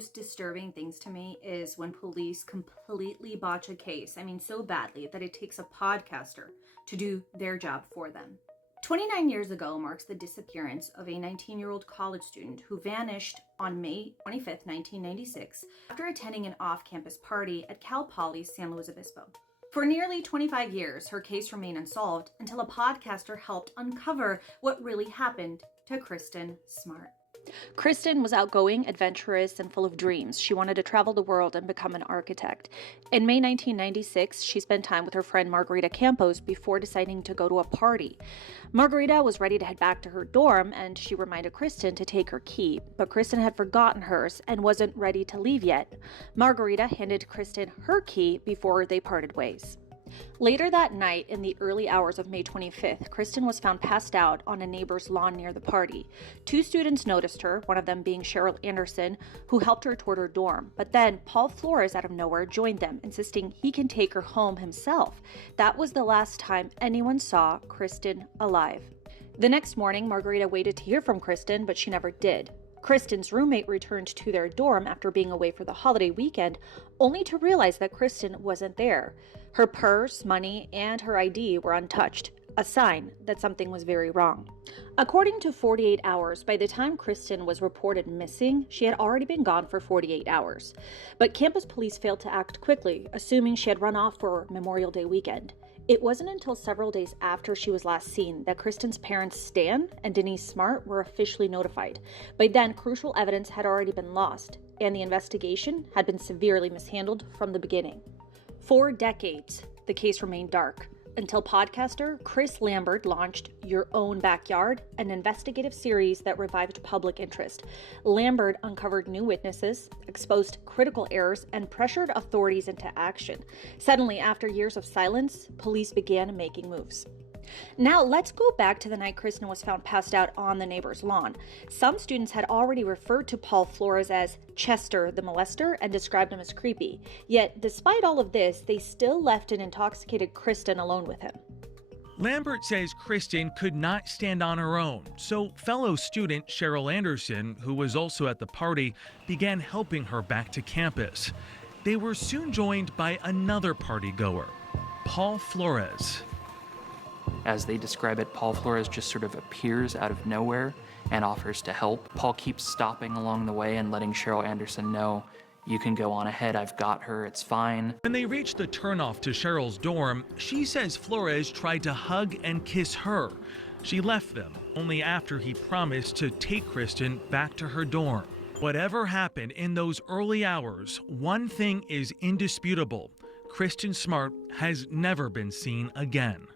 most disturbing things to me is when police completely botch a case. I mean, so badly that it takes a podcaster to do their job for them. 29 years ago marks the disappearance of a 19-year-old college student who vanished on May 25th, 1996, after attending an off-campus party at Cal Poly's San Luis Obispo. For nearly 25 years, her case remained unsolved until a podcaster helped uncover what really happened to Kristin Smart. Kristin was outgoing, adventurous, and full of dreams. She wanted to travel the world and become an architect. In May 1996, she spent time with her friend Margarita Campos before deciding to go to a party. Margarita was ready to head back to her dorm, and she reminded Kristin to take her key, but Kristin had forgotten hers and wasn't ready to leave yet. Margarita handed Kristin her key before they parted ways. Later that night, in the early hours of May 25th, Kristin was found passed out on a neighbor's lawn near the party. Two students noticed her, one of them being Cheryl Anderson, who helped her toward her dorm. But then Paul Flores out of nowhere joined them, insisting he can take her home himself. That was the last time anyone saw Kristin alive. The next morning, Margarita waited to hear from Kristin, but she never did. Kristin's roommate returned to their dorm after being away for the holiday weekend, only to realize that Kristin wasn't there. Her purse, money, and her ID were untouched, a sign that something was very wrong. According to 48 Hours, by the time Kristin was reported missing, she had already been gone for 48 hours. But campus police failed to act quickly, assuming she had run off for Memorial Day weekend. It wasn't until several days after she was last seen that Kristin's parents, Stan and Denise Smart, were officially notified. By then, crucial evidence had already been lost, and the investigation had been severely mishandled from the beginning. For decades, the case remained dark, until podcaster Chris Lambert launched Your Own Backyard, an investigative series that revived public interest. Lambert uncovered new witnesses, exposed critical errors, and pressured authorities into action. Suddenly, after years of silence, police began making moves. Now, let's go back to the night Kristin was found passed out on the neighbor's lawn. Some students had already referred to Paul Flores as Chester the molester and described him as creepy. Yet, despite all of this, they still left an intoxicated Kristin alone with him. Lambert says Kristin could not stand on her own, so fellow student Cheryl Anderson, who was also at the party, began helping her back to campus. They were soon joined by another partygoer, Paul Flores. As they describe it, Paul Flores just sort of appears out of nowhere and offers to help. Paul keeps stopping along the way and letting Cheryl Anderson know, "You can go on ahead, I've got her, it's fine." When they reached the turnoff to Cheryl's dorm, she says Flores tried to hug and kiss her. She left them only after he promised to take Kristin back to her dorm. Whatever happened in those early hours, one thing is indisputable: Kristin Smart has never been seen again.